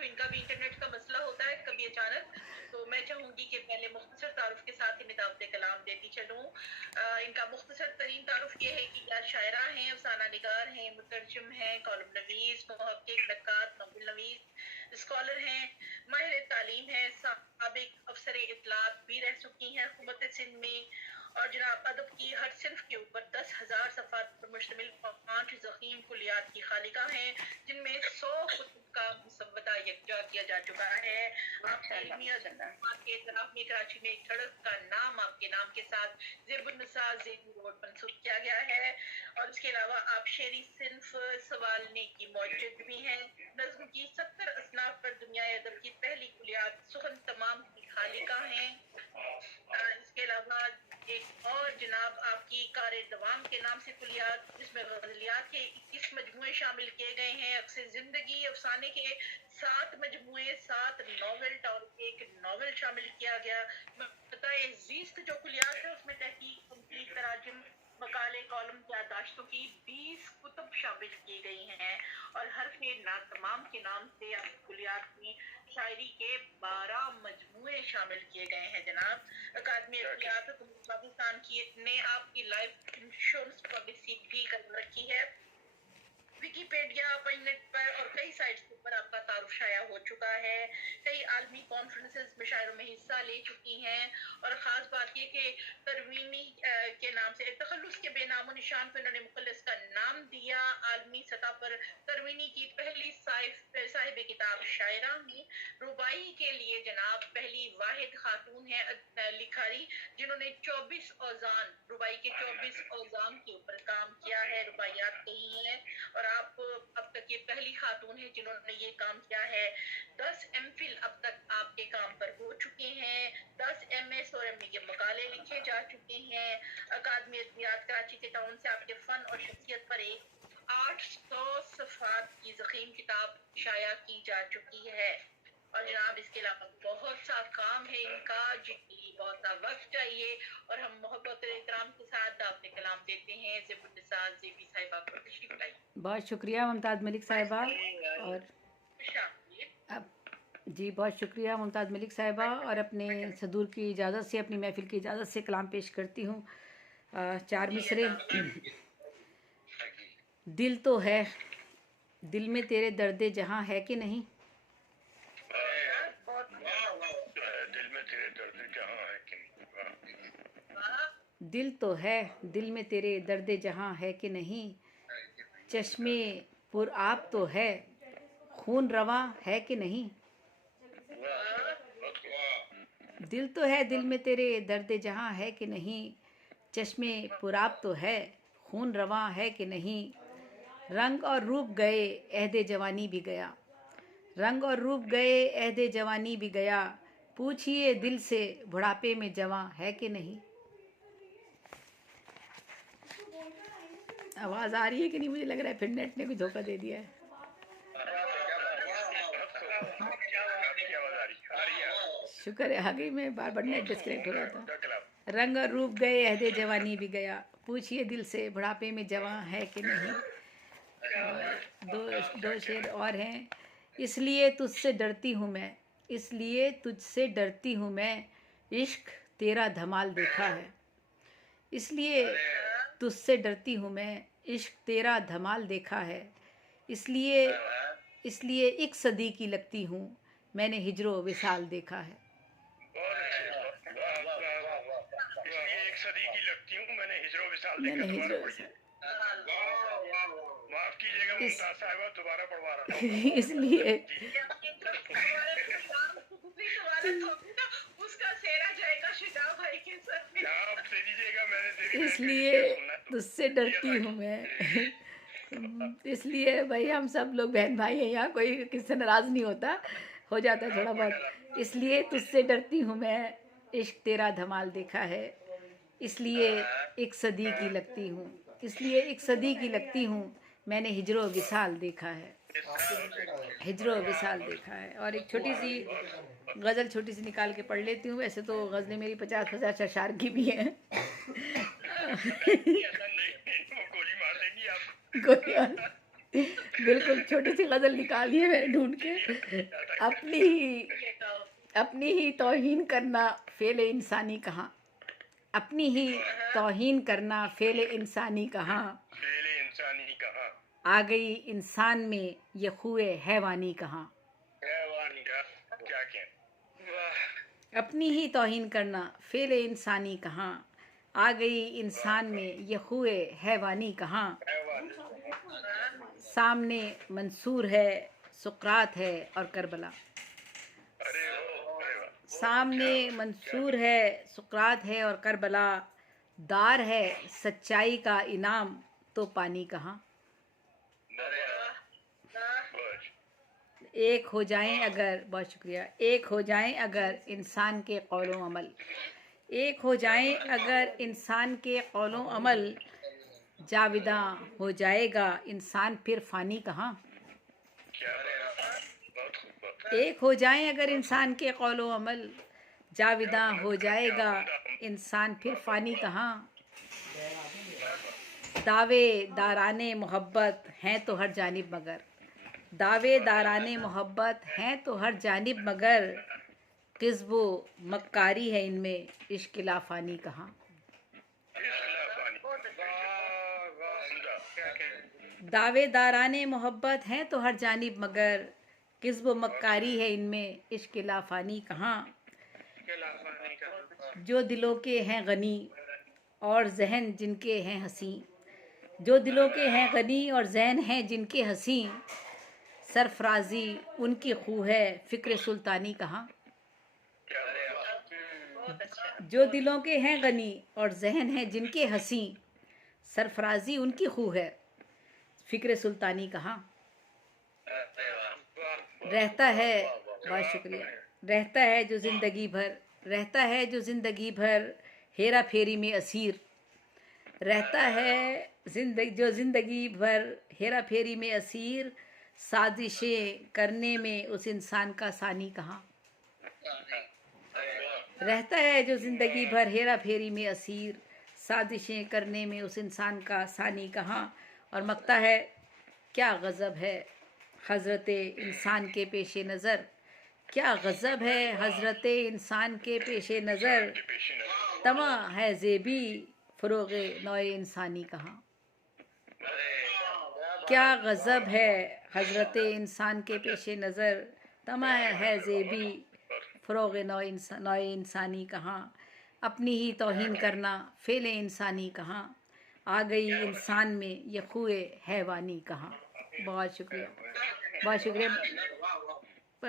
तो इनका भी इंटरनेट का मसला होता है कभी अचानक। तो मैं चाहूंगी कि पहले मुख्तसर तारुफ के साथ इन्हें दावत कलाम देती चलूँ। इनका मुख्तसर तरीन तारुफ ये है कि या शायरा हैं, अफसाना निगार हैं, मुतरजम हैं, कॉलम नवीस, मुहक्किक, नक्कात, नॉवल नवीस, स्कॉलर हैं, माहिर तालीम है, साबिक अफसर इतलात भी रह चुकी हैं हुकूमत सिंध में। और जनाब अदब की हर सिर्फ के ऊपर 10,000 सफ़ात पर मुश्तमिल 5 ज़ख़ीम कुलियात की खालिका हैं, जिनमें 100 कुतुब का मुसव्वदा यकजा किया जा चुका है। आपके इतराफ़ में कराची में एक सड़क का नाम आपके नाम के साथ ज़ेबुन्निसा ज़ेबी रोड मंसूब किया गया है। और इसके अलावा आप शेरी सिन्फ सवालने की मौजूद भी हैं। नज़्म की 70 असनाफ पर दुनिया अदब की पहली कुलियात सुखन तमाम की खालिका हैं। इसके अलावा एक और जनाब आपकी कार दवाम के नाम से कुलियात, जिसमें गज़लियात के 21 मजमूए शामिल किए गए हैं। अक्सर जिंदगी अफसाने के 7 मजमूए, 7 नॉवेल और एक नॉवेल शामिल किया गया। बताए जीस्त जो कुलियात है उसमें तहकीक, तनकीद, तराजुम, मकाले, कॉलम, याददाश्तों की 20 कुतुब शामिल की गई हैं। और हरफ़े नातमाम के नाम से कुलियात में शायरी के 12 मजमूए शामिल किए गए हैं जनाब। अकादमी पाकिस्तान की ने आपकी लाइफ इंश्योरेंस पॉलिसी भी कर रखी है। विकीपीडिया, पॉइंट पर और कई साइट्स पर आपका तारुफ शाया हो चुका है। कई आलमी कॉन्फ्रेंसेस मुशायरों में हिस्सा ले चुकी हैं। और ख़ास बात ये कि तरवीनी के नाम से तखल्लुस के बेनामो निशान पर इन्होंने मुखल्लिस का नाम दिया। आलमी सतह पर तरवीनी की पहली साहिब किताब शायरा में रुबाई के लिए जनाब पहली वाहिद खातून है लिखारी, जिन्होंने 24 औज़ान रुबाई के 24 औज़ान के ऊपर काम किया है, रुबाइयात कही हैं। और आप अब तक ये पहली खातून है जिन्होंने ये काम किया है। 10 एमफिल अब तक आपके काम पर हो चुके हैं। 10 एमएस और एमए के मकाले लिखे जा चुके हैं। अकादमी अदबियात कराची के टाउन से आपके फन और शख्सियत पर एक 800 सफ़ात की ज़ख़ीम किताब शाया की जा चुकी है। और जनाब इसके अलावा बहुत सा काम है इनका, जिनके लिए बहुत सा वक्त चाहिए। और हम मोहब्बत और एहतराम के साथ दावत कलाम देते हैं ज़ेबुन्निसा ज़ेबी साहिबा को। तशरीफ लाइए। बहुत शुक्रिया मुमताज़ मलिक साहिबा। और अब जी बहुत शुक्रिया मुमताज़ मलिक साहिबा। और अपने सदूर की इजाज़त से, अपनी महफिल की इजाज़त से कलाम पेश करती हूँ। 4 मिसरे। दिल तो है, दिल में तेरे दर्द जहाँ है कि नहीं। दिल तो है, दिल में तेरे दर्द जहाँ है कि नहीं। चश्मे पुर आब तो है, खून रवा है कि नहीं। दिल तो है, दिल में तेरे दर्द जहाँ है कि नहीं। चश्मे पुराब तो है, खून रवा है कि नहीं। रंग और रूप गए, अहदे जवानी भी गया। रंग और रूप गए, अहदे जवानी भी गया। पूछिए दिल से, बुढ़ापे में जवां है कि नहीं। आवाज़ आ रही है कि नहीं? मुझे लग रहा है फिर नेट ने कुछ धोखा दे दिया है। शुक्र है आ गई, मैं बार बार नेट डिस्कनेक्ट हो रहा था। रंग और रूप गए, अहदे जवानी भी गया। पूछिए दिल से, बुढ़ापे में जवां है कि नहीं। और दो शेर और हैं। इसलिए तुझसे डरती हूँ मैं, इसलिए तुझसे डरती हूँ मैं, इश्क तेरा धमाल देखा है। इसलिए तुझसे डरती हूँ मैं, इश्क तेरा धमाल देखा है। इसलिए एक सदी की लगती हूँ, मैंने हिजरो विसाल देखा है। एक सदी की लगती हूँ, मैंने हिजरो विसाल देखा। माफ कीजिएगा मुमताज साहिबा, दोबारा पढ़वा रहा हूँ। इसलिए उसका सेरा जाएगा शिदा भाई के सर में। आप दे दीजिएगा, मैंने दे दिया। इसलिए तुझसे डरती हूँ मैं। इसलिए भाई हम सब लोग बहन भाई हैं यहाँ, कोई किससे नाराज़ नहीं होता, हो जाता है थोड़ा बहुत। इसलिए तुझसे डरती हूँ मैं, इश्क तेरा धमाल देखा है। इसलिए एक सदी की लगती हूँ, इसलिए एक सदी की लगती हूँ, मैंने हिजरो विसाल देखा है। हिजरो विसाल देखा है। और एक छोटी सी गज़ल छोटी सी निकाल के पढ़ लेती हूँ। वैसे तो गज़लें मेरी 50-50 अशार की भी हैं। गोली मार देंगी आप। गोली बिल्कुल छोटी सी गज़ल निकाली है मैंने ढूंढ के। अपनी ही तौहीन करना फ़ेल इंसानी कहाँ, अपनी ही तौहीन करना फ़ेल इंसानी कहाँ, पहले इंसानी कहाँ, आ गई इंसान में ये खुए हैवानी कहाँ। हैवानी का क्या क्या, वाह, अपनी ही तौहीन करना फ़ेल इंसानी कहाँ, आ गई इंसान में ये खुए हैवानी कहाँ। हैवानी, सामने मंसूर है, सुकरात है और करबला। अरे वाह, सामने मंसूर है, सुकरात है और करबला। दार है सच्चाई का इनाम तो पानी कहाँ। अरे बस, एक हो जाएं अगर, बहुत शुक्रिया, एक हो जाएं अगर इंसान के कौलो अमल, एक हो जाएं अगर इंसान के कौलो अमल, जाविदा हो जाएगा इंसान फिर फ़ानी कहाँ। क्या बहुत खूब, एक हो जाएं अगर इंसान के कौलो अमल, जाविदा हो जाएगा इंसान फिर फ़ानी कहाँ। दावे दाराने मोहब्बत हैं तो हर जानिब मगर, दावे दाराने मोहब्बत हैं तो हर जानिब मगर, किस्बो मक्कारी है इनमें इश्क लाफ़ानी कहाँ। दावे दाराने मोहब्बत हैं तो हर जानिब मगर, किस्बो मक्कारी है इनमें इश्क लाफ़ानी कहाँ। जो दिलों के हैं गनी और जहन जिनके हैं हंसी, जो दिलों के हैं गनी और जहन हैं जिनके हंसी, सरफराजी उनकी खू है फ़िक्र सुल्तानी कहाँ। जो दिलों के हैं गनी और जहन हैं जिनके हंसी, सरफराजी उनकी खू है फ़िक्र सुल्तानी कहाँ। रहता है, बहुत शुक्रिया, रहता है जो ज़िंदगी भर, रहता है जो ज़िंदगी भर हेरा फेरी में असीर, रहता है जो ज़िंदगी भर हेरा फेरी में असीर, साजिशें करने में उस इंसान का सानी कहाँ। रहता है जो ज़िंदगी भर हेरा फेरी में असीर, साजिशें करने में उस इंसान का सानी कहाँ। और मकता है, क्या गज़ब है हज़रत इंसान के पेश नज़र, क्या गज़ब है हज़रत इंसान के पेश नज़र, तमा है ज़ेबी फ़रोग़ नौए इंसानी कहाँ। क्या गज़ब है हज़रत इंसान के पेश नज़र, तमा है ज़ेबी फ़रोग़ नौए इंसानी कहाँ। अपनी ही तौहीन करना फ़ेल इंसानी कहाँ, आ गई इंसान में ये खुए हैवानी कहाँ। बहुत शुक्रिया, बहुत शुक्रिया।